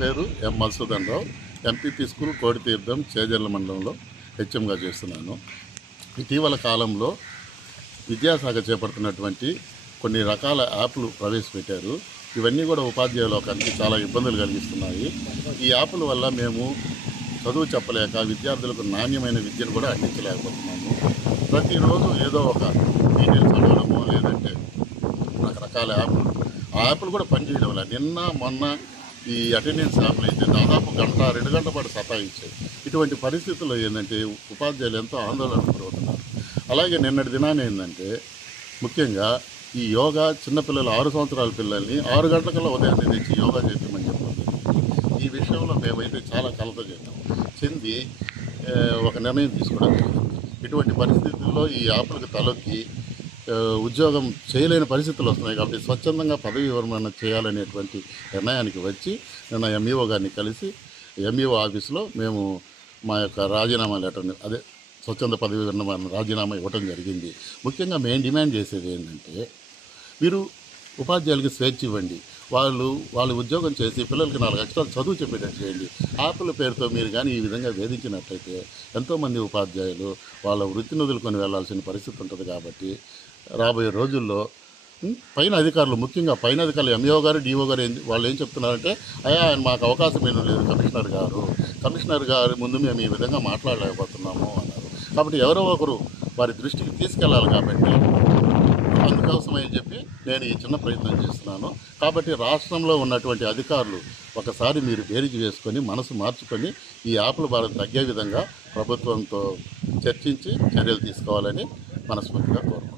పేరు ఎం మధుసూదన్ రావు. MPP school కోడితీర్థం Chejarla మండలంలో హెచ్ఎంగా చేస్తున్నాను. ఇటీవల కాలంలో విద్యాశాఖ చేపడుతున్నటువంటి కొన్ని రకాల యాప్లు ప్రవేశపెట్టారు. ఇవన్నీ కూడా ఉపాధ్యాయుల లోకానికి చాలా ఇబ్బందులు కలిగిస్తున్నాయి. ఈ యాప్ల వల్ల మేము చదువు చెప్పలేక విద్యార్థులకు నాణ్యమైన విద్యను కూడా అందించలేకపోతున్నాము. ప్రతిరోజు ఏదో ఒక డీటెయిల్స్ అడగడమో లేదంటే రకరకాల యాప్లు, ఆ యాప్లు కూడా పనిచేయడం వల్ల నిన్న మొన్న ఈ అటెండెన్స్ యాప్లు అయితే దాదాపు గంట 2 గంటల పాటు సతాయించాయి. ఇటువంటి పరిస్థితుల్లో ఏంటంటే ఉపాధ్యాయులు ఎంతో ఆందోళనకు గురవుతున్నారు. అలాగే నిన్నటి దినాన్ని ఏంటంటే ముఖ్యంగా ఈ యోగా చిన్నపిల్లలు 6 సంవత్సరాల పిల్లల్ని 6 గంటలకల్లా ఉదయాన్నే తెచ్చి యోగా చేయమని చెప్పారు. ఈ విషయంలో మేమైతే చాలా కలత చెంది ఒక నిర్ణయం తీసుకోవడం జరిగింది. ఇటువంటి పరిస్థితుల్లో ఈ యాప్లకు తలొక్కి ఉద్యోగం చేయలేని పరిస్థితులు వస్తున్నాయి కాబట్టి స్వచ్ఛందంగా పదవి విరమణ చేయాలనేటువంటి నిర్ణయానికి వచ్చి నిన్న ఎంఈఓ గారిని కలిసి ఎంఈఓ ఆఫీస్లో మేము మా యొక్క రాజీనామా లెటర్ని స్వచ్ఛంద పదవి విరమణ రాజీనామా ఇవ్వడం జరిగింది. ముఖ్యంగా మేము డిమాండ్ చేసేది ఏంటంటే మీరు ఉపాధ్యాయులకి స్వేచ్ఛ ఇవ్వండి. వాళ్ళు ఉద్యోగం చేసి పిల్లలకి 4 అక్షరాలు చదువు చెప్పేటట్టు చేయండి. యాప్ల పేరుతో మీరు కానీ ఈ విధంగా వేధించినట్లయితే ఎంతోమంది ఉపాధ్యాయులు వాళ్ళ వృత్తిని వదులుకొని వెళ్లాల్సిన పరిస్థితి ఉంటుంది. కాబట్టి రాబోయే రోజుల్లో పైన అధికారులు, ముఖ్యంగా పైన అధికారులు ఎంఈఓ గారు, డిఓ గారు వాళ్ళు ఏం చెప్తున్నారంటే ఆయన మాకు అవకాశం ఏమీ లేదు, కమిషనర్ గారి ముందు మేము ఈ విధంగా మాట్లాడలేకపోతున్నాము అన్నారు. కాబట్టి ఎవరో ఒకరు వారి దృష్టికి తీసుకెళ్లాలి. కాబట్టి అందుకోసమని చెప్పి నేను ఈ చిన్న ప్రయత్నం చేస్తున్నాను. కాబట్టి రాష్ట్రంలో ఉన్నటువంటి అధికారులు ఒకసారి మీరు బేరీజు వేసుకొని మనసు మార్చుకొని ఈ యాప్ల భారం తగ్గే విధంగా ప్రభుత్వంతో చర్చించి చర్యలు తీసుకోవాలని మనస్ఫూర్తిగా కోరుకుంటున్నాను.